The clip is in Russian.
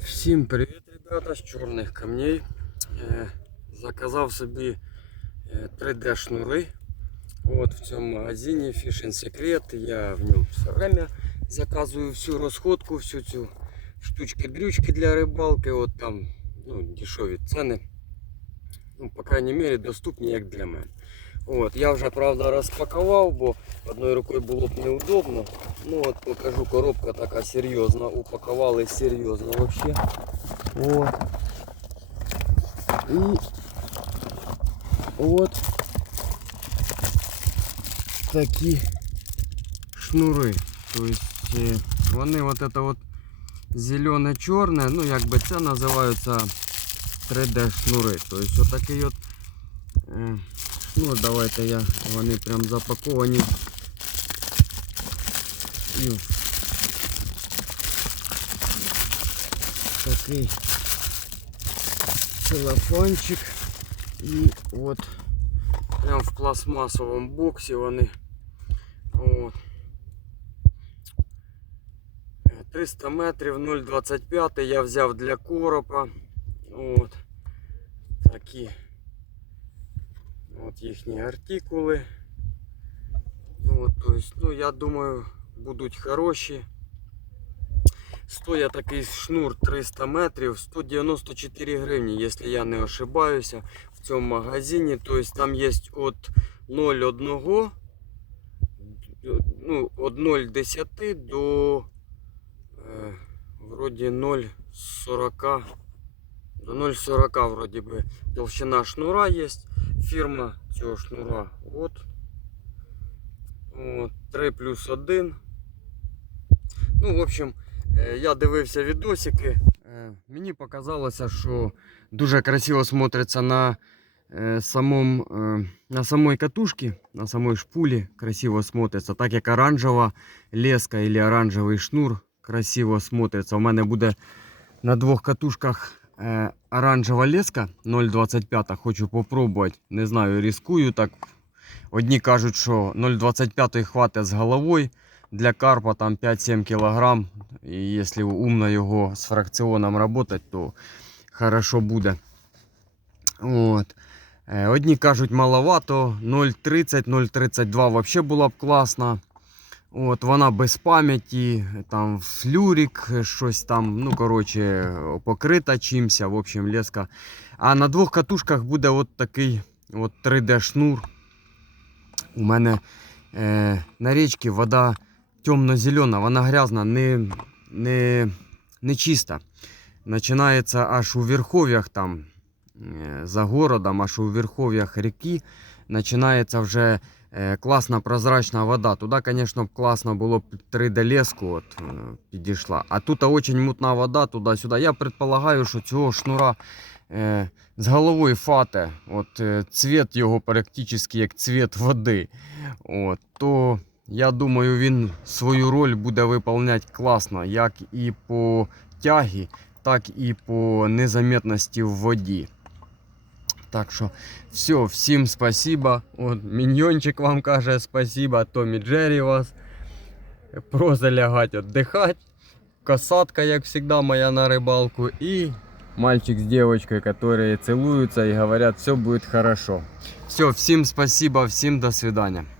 Всім привіт, ребята, з чорних камней. Е, заказав собі е, 3D шнури. От в цьому магазині Fishing Secret. Я в ньому все время заказую всю розходку, всю цю штучки-дрючки для рибалки. От там ну, дешеві ціни. Ну, по крайней мере, доступні як для мене. От, я вже правда розпакував, бо одною рукою було б неудобно. Ну от покажу, коробка така серйозна, упакували серйозно вообще. От. І от такі шнури. Тобто е, вони от это от зелене-чорне, ну якби це називаються 3D шнури. Тобто отакий от е, шнур, давайте я, вони прям запаковані і в такий целофанчик. І от прям в пластмасовому боксі вони. От. Е, 300 метрів 0,25 я взяв для коропа. От. Такі От їхні артикули. От, то есть, ну, я думаю, будуть хороші. Стоїть такий шнур 300 метрів, 194 гривні, якщо я не ошибаюся, в цьому магазині. Тобто там є від 0,1 ну, від 0,10 до е, вроді 0,40 до 0,40 вроді би толщина шнура є. Фірма цього шнура. От. От, 3 плюс 1. Ну, в общем, е, я дивився відосики. Е, Мені показалося, що дуже красиво смотриться на, е, самом, е, на самой катушці, на самой шпулі. Красиво смотриться. Так як оранжева леска или оранжевий шнур красиво смотриться. У мене буде на двох катушках е, оранжева леска 0,25. Хочу попробувати. Не знаю, рискую так. Одні кажуть, що 0,25 хватить з головою. Для карпа там 5-7 кг. І якщо умно його з фракціоном працювати, то хорошо буде. От. Е, Одні кажуть маловато, 0,30-0,32 взагалі була б класна. От, вона без пам'яті, там флюрик, щось там, ну, коротше, покрита чимся, в общем, леска. А на двох катушках буде от такий от 3D шнур. У мене е, на річці вода темно-зелена, вона грязна, не, не, не чиста. Починається аж у верхов'ях там, за городом, аж у верхов'ях ріки, починається вже е, класна прозрачна вода. Туди, звісно, класно було б 3D-леску от, е, підійшла. А тут дуже мутна вода туди-сюди. Я предполагаю, що цього шнура е, з головою фате. От, е, цвіт його практично як цвіт води. От, то я думаю, він свою роль буде виконувати класно, як і по тягі, так і по незаметності в воді. Так що, все, всім спасибо. От, міньйончик вам каже спасибо, Томі Джері вас. Просто лягать, віддихати. Касатка, як завжди, моя на рибалку. І мальчик с девочкой, которые целуются и говорят, все будет хорошо. Все, всем спасибо, всем до свидания.